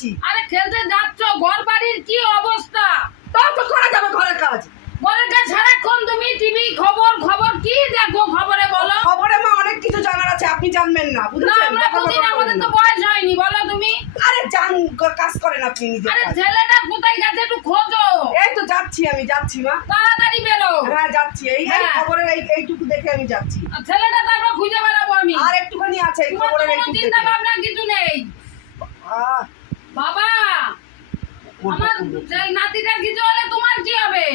যাচ্ছি আরে খেলতে যাচ্ছ ঘর বাড়ির কি অবস্থা? তাও তো করা যাবে ঘরের কাজ। ঘরের কাজ সারাক্ষণ তুমি টিভি খবর খবর কি দেখো খবরে বলো? খবরে মা অনেক কিছু জানার আছে আপনি জানবেন না না বুঝেছেন? আমরা না আমাদের তো বয়স হয়নি বলো তুমি। আরে জান কাজ করেন আপনি নিজের আরে ছেলেটা কোথায় গেছে একটু খোঁজো। এই তো যাচ্ছি আমি যাচ্ছি মা। তাড়াতাড়ি বেরো। হ্যাঁ যাচ্ছি। এই এই হ্যাঁ। খবরের এই এইটুকু দেখে আমি যাচ্ছি। ছেলেটা তারপর খুঁজে বেড়াবো আমি। আর একটুখানি আছে এই তো খবরের এইটুকু চিন্তা দেখে ভাবনা কিছু নেই। আহ, বাবা আমার নাতিটা কিছু হলে তোমার কি হবে?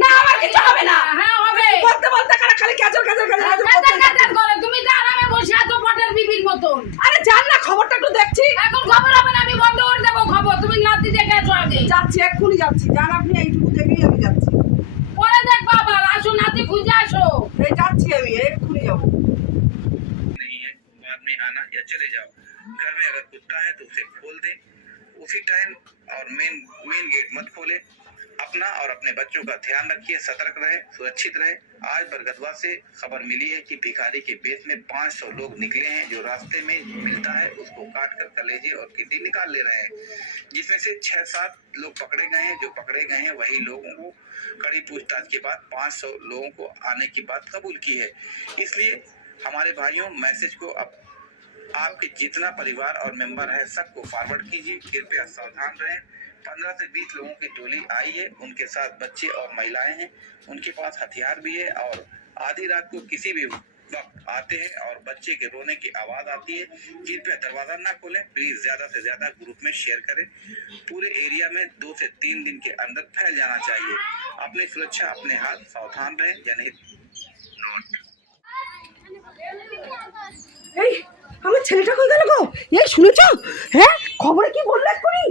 না আমার কিছু হবে না। হ্যাঁ, হ্যাঁ হবে। বলতে বলতে কারা খালি ক্যাচর ক্যাচর ক্যাচর ক্যাচর ক্যাচর করে তুমি তো আরামে বসে আছো পটের বিবির মতন। আরে জান না খবরটা একটু দেখছি। এখন খবর হবে না আমি বন্ধ করে দেবো খবর। তুমি নাতি দেখে আছো আগে। যাচ্ছি এক্ষুনি যাচ্ছি। জান আপনি এইটুকু দেখেই আমি যাচ্ছি। পরে দেখ বাবা আসো নাতি খুঁজে আসো। এই যাচ্ছি আমি এক্ষুনি যাব। या चले जाओ। घर में अगर कुत्ता है तो उसे खोल दें। उसी टाइम और मेन मेन गेट मत खोले। अपना और अपने बच्चों का ध्यान रखिए, सतर्क रहे, सुरक्षित रहे। आज बरगदवा से खबर मिली है कि भिखारी के बेस में 500 लोग निकले हैं, जो रास्ते में मिलता है, उसको काट कर कलेजे और किडनी निकाल ले रहे हैं। जिसमें से छह सात लोग पकड़े गए हैं। जो पकड़े गए हैं, वही लोगों को कड़ी पूछताछ के बाद 500 लोगों को आने की बात कबूल की है। इसलिए हमारे भाइयों, मैसेज को अब आपके जितना परिवार और मेंबर है, सबको फॉरवर्ड कीजिए। कृपया सावधान रहें। पंद्रह से बीस लोगों की टोली आई है उनके साथ बच्चे और महिलाएँ हैं। उनके पास हथियार भी है और आधी रात को किसी भी वक्त आते हैं और बच्चे के रोने की आवाज़ आती है। कृपया दरवाज़ा ना खोलें। प्लीज़ ज़्यादा से ज़्यादा ग्रुप में शेयर करें। पूरे एरिया में दो से तीन दिन के अंदर फैल जाना चाहिए। अपनी सुरक्षा, अपने हाथ सावधान रहें। जनहित আমার ছেলেটা কই গেল গো? এই শুনেছো? হ্যাঁ? খবরে কি বলল এক্ষুনি?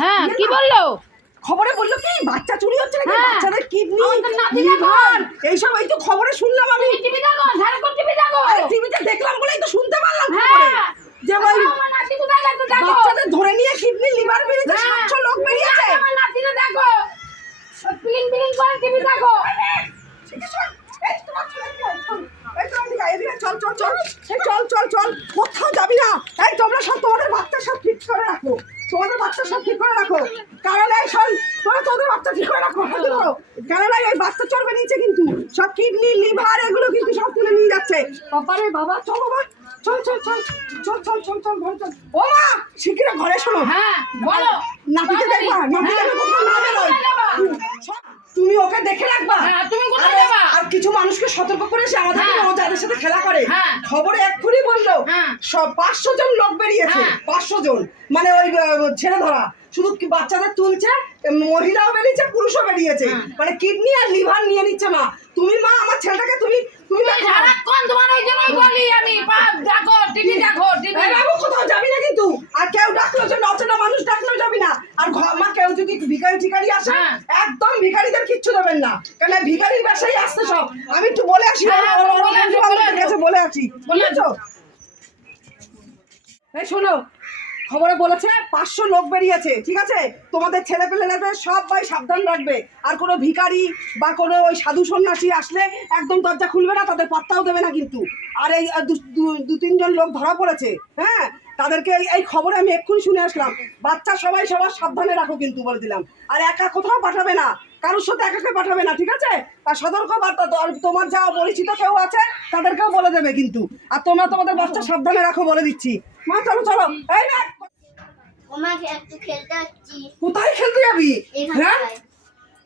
হ্যাঁ ইয়ে কি বলল? খবরে বলল কি? বাচ্চা চুরি হচ্ছে নাকি? হ্যাঁ। বাচ্চাদের কিডনি লিভার এইসব এই তো খবরে শুনলাম আমি। টিভি দেখো সারাক্ষণ টিভি দেখো। আরে টিভিতে দেখলাম বলেই তো শুনতে পারলাম হ্যাঁ। খবরে। যে দেখো? বাচ্চাদের ধরে নিয়ে কিডনি লিভার বেরিয়েছে হ্যাঁ। সাতশো লোক বেরিয়েছে। আমার নাতিকে দেখো। পিলিং পিলিং করে টিভি দেখো। এই তোমার ছেলে চল চল চল এই চল চল চল কোথাও যাবি না এই তোমরা সব তোমাদের বাচ্চা সব ঠিক করে রাখো তোমাদের বাচ্চা সব ঠিক করে রাখো কারণ এই শোন তোমরা তোমাদের বাচ্চা ঠিক করে রাখো হাতে ধরো কারণ এই বাচ্চা চড়বে নিচে কিন্তু সব কিডনি লিভার এগুলো কিন্তু সব তুলে নিয়ে যাচ্ছে বাবা চল বাবা চল চল চল চল চল চল চল ঘরে চল ও মা শিগগির ঘরে শোনো হ্যাঁ বলো নাতিকে দেখবা হ্যাঁ, না বেরোয় সব তুমি ওকে দেখে রাখবা হ্যাঁ, তুমি কোথায় আর- যাবা? আর কিছু মানুষকে সতর্ক করেছে আমাদের হ্যাঁ। ও যাদের সাথে খেলা করে হ্যাঁ। খবরে এক্ষুনি বলল হ্যাঁ। সব পাঁচশো জন লোক বেরিয়েছে। পাঁচশো জন মানে ওই ধরা শুধু বাচ্চাদের তুলছে মহিলাও বেরিয়েছে পুরুষও বেরিয়েছে। মানে কিডনি আর লিভার নিয়ে নিচ্ছে মা তুমি মা আমার ছেলেটাকে তুমি তুমি তুমি সারাক্ষণ তোমার ওই জন্যই বলি আমি বাপ দেখো টিভি দেখো টিভি বাবু কোথাও যাবি না কিন্তু আর কেউ ডাকলো যে অচেনা মানুষ ডাকলেও যাবি না আর ঘর মা কেউ যদি ভিখারি আসে। একদম ভিখারিদের কিচ্ছু দেবেন না কেন ভিখারির আসো। কাছে বলে আসি। বুঝেছ? এই শোনো খবরে বলেছে পাঁচশো লোক বেরিয়েছে ঠিক আছে? তোমাদের ছেলে পেলেদের সবাই সাবধান রাখবে। আর কোনো ভিখারি বা কোনো ওই সাধু সন্ন্যাসী আসলে একদম দরজা খুলবে না তাদের পাত্তাও দেবে না কিন্তু। আর এই দু- তিনজন লোক ধরা পড়েছে হ্যাঁ? তাদেরকে এই- এই খবরে আমি এক্ষুনি শুনে আসলাম। বাচ্চা সবাই সবার সাবধানে রাখো কিন্তু বলে দিলাম। আর একা কোথাও পাঠাবে না। কারোর সাথে একাকে পাঠাবে না ঠিক আছে? আর সতর্ক বার্তা তো- তোমার যা পরিচিত কেউ আছে তাদেরকেও বলে দেবে কিন্তু। আর তোমরা তোমাদের বাচ্চা সাবধানে রাখো বলে দিচ্ছি। মা চলো চলো। এই না। ওমাকে একটু খেলতে যাচ্ছি কোথায় খেলতে যাবি? হ্যাঁ?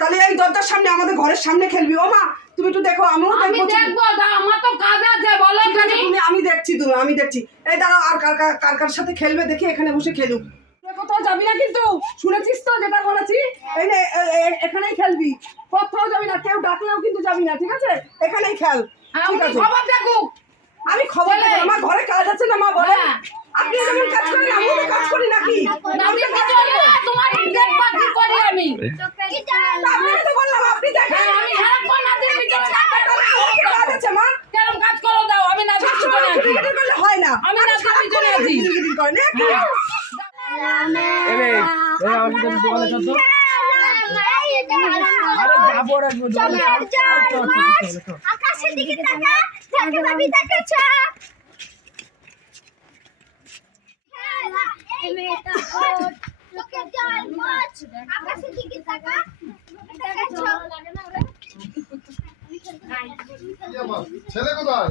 তাহলে এই দরজার সামনে আমাদের ঘরের সামনে খেলবি। ও মা তুমি একটু দেখো আমিও আমি দেখব দেখব আমার তো কাজ আছে বলো তুমি। আমি দেখছি তুমি আমি দেখছি। এই দাঁড়াও আর কার কার- কার সাথে খেলবে দেখি এখানে বসে খেলুক। কোথাও যাবি না কিন্তু? শুনেছিস তো যেটা বলেছি? এই নে, এখানেই খেলবি। কোথাও যাবি না কেউ ডাকলেও কিন্তু যাবি না ঠিক আছে? এখানেই খেল। হ্যাঁ, ঠিক আছে। খবর দেখুক আমি খবর। আমার ঘরে কাজ আছে না মা বলে। হ্যাঁ। আপনি যেমন কাজ করেন আমিও তো কাজ করি নাকি? আমি তোমার দেখবা কি করি আমি? আপনি তো বললাম আপনি দেখেন। হ্যাঁ, আমি সারাক্ষণ নাতির ভিতরে থাকব। আমার কি কাজ আছে মা? কেরম কাজ করো দাও আমি খিটিখিটি করলে হয় না। আমি নাচের সারাক্ষণ পিছনে আছি। খিটিখিটি করেন, জলের জল মাছ আকাশের দিকে তাকা তাকে ভাবি তাকে চা ছেলে কোথায়?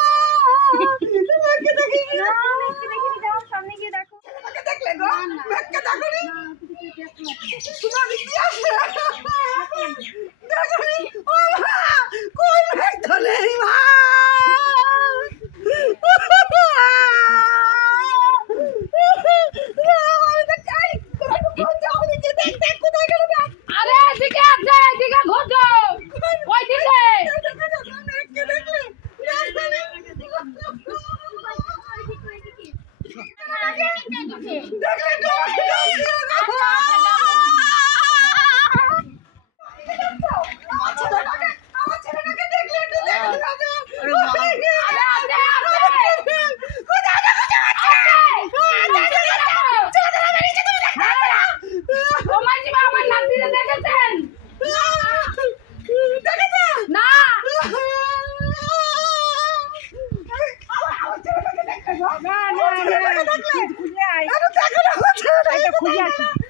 কই ধরে খুঁজে আয়। খুঁজে আয় খুঁজে আসি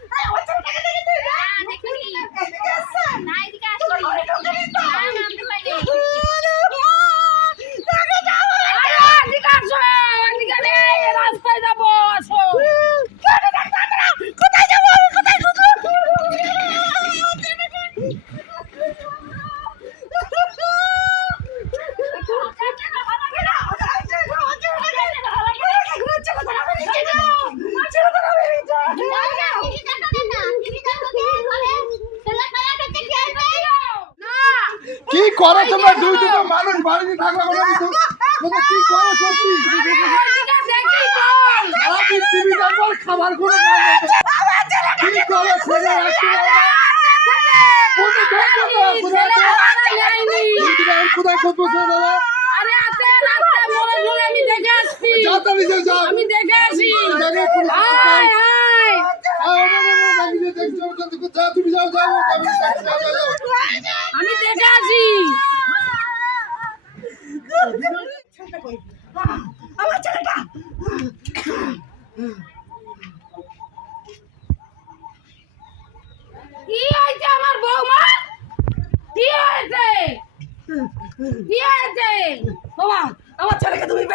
আমরা দুই দুটো মানুষ বাড়িতে থাকলে বলে কিন্তু কত কি করো সত্যি? আপনি টিভি দেখবার খাবার করে কি করো ছেলে কোথায় আমি দেখে আসছি যা তাড়াতাড়ি যা আমি দেখে আসি আয় আয়। আমি দেখে আসি।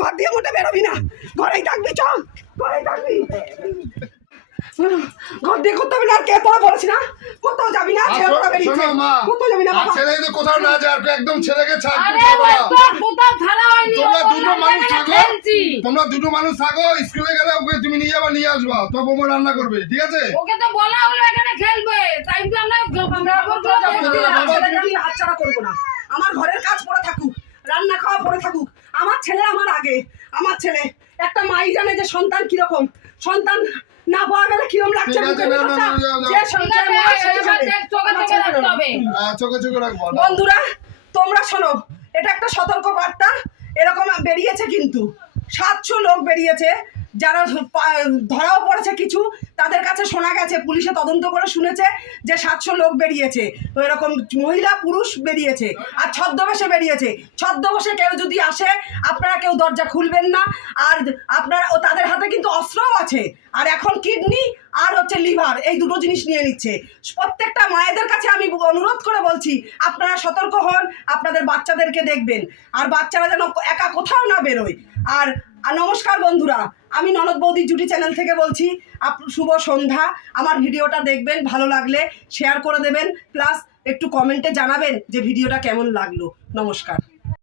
ঘর দিয়ে মোটে বেরোবি না। ঘরেই থাকবি চল। ঘরেই থাকবি। ঘর দিয়ে করতে হবে না কে না? কোথাও যাবি না কোথাও যাবি না ছেলে কোথাও না যায় একদম ছেলেকে তোমরা দুটো মানুষ থাকো। স্কুলে গেলে ওকে তুমি নিয়ে যাবা নিয়ে আসবা। তো বোমা রান্না করবে ঠিক আছে? ওকে তো বলা হলো এখানে খেলবে। তাই তো আমরা আমরা না। ছেলে। একটা মাই জানে যে সন্তান কীরকম। সন্তান না পাওয়া গেলে কিরম লাগছে। বন্ধুরা তোমরা শোনো এটা একটা সতর্ক বার্তা এরকম বেরিয়েছে কিন্তু। সাতশো লোক বেরিয়েছে। যারা ধরাও পড়েছে কিছু, তাদের কাছে শোনা গেছে, পুলিশে তদন্ত করে শুনেছে যে সাতশো লোক বেরিয়েছে। তো এরকম মহিলা, পুরুষ বেরিয়েছে আর ছদ্মবেশে বেরিয়েছে। ছদ্মবেশে কেউ যদি আসে, আপনারা কেউ দরজা খুলবেন না। আর আপনারা, ও তাদের হাতে কিন্তু অস্ত্রও আছে। আর এখন কিডনি আর হচ্ছে লিভার, এই দুটো জিনিস নিয়ে নিচ্ছে। প্রত্যেকটা মায়েদের কাছে আমি অনুরোধ করে বলছি, আপনারা সতর্ক হন, আপনাদের বাচ্চাদেরকে দেখবেন। আর বাচ্চারা যেন একা কোথাও না বেরোয়। আর আর নমস্কার বন্ধুরা, আমি ননদ বৌদি জুটি চ্যানেল থেকে বলছি, আপ শুভ সন্ধ্যা। আমার ভিডিওটা দেখবেন, ভালো লাগলে শেয়ার করে দেবেন প্লাস একটু কমেন্টে জানাবেন যে ভিডিওটা কেমন লাগল। নমস্কার।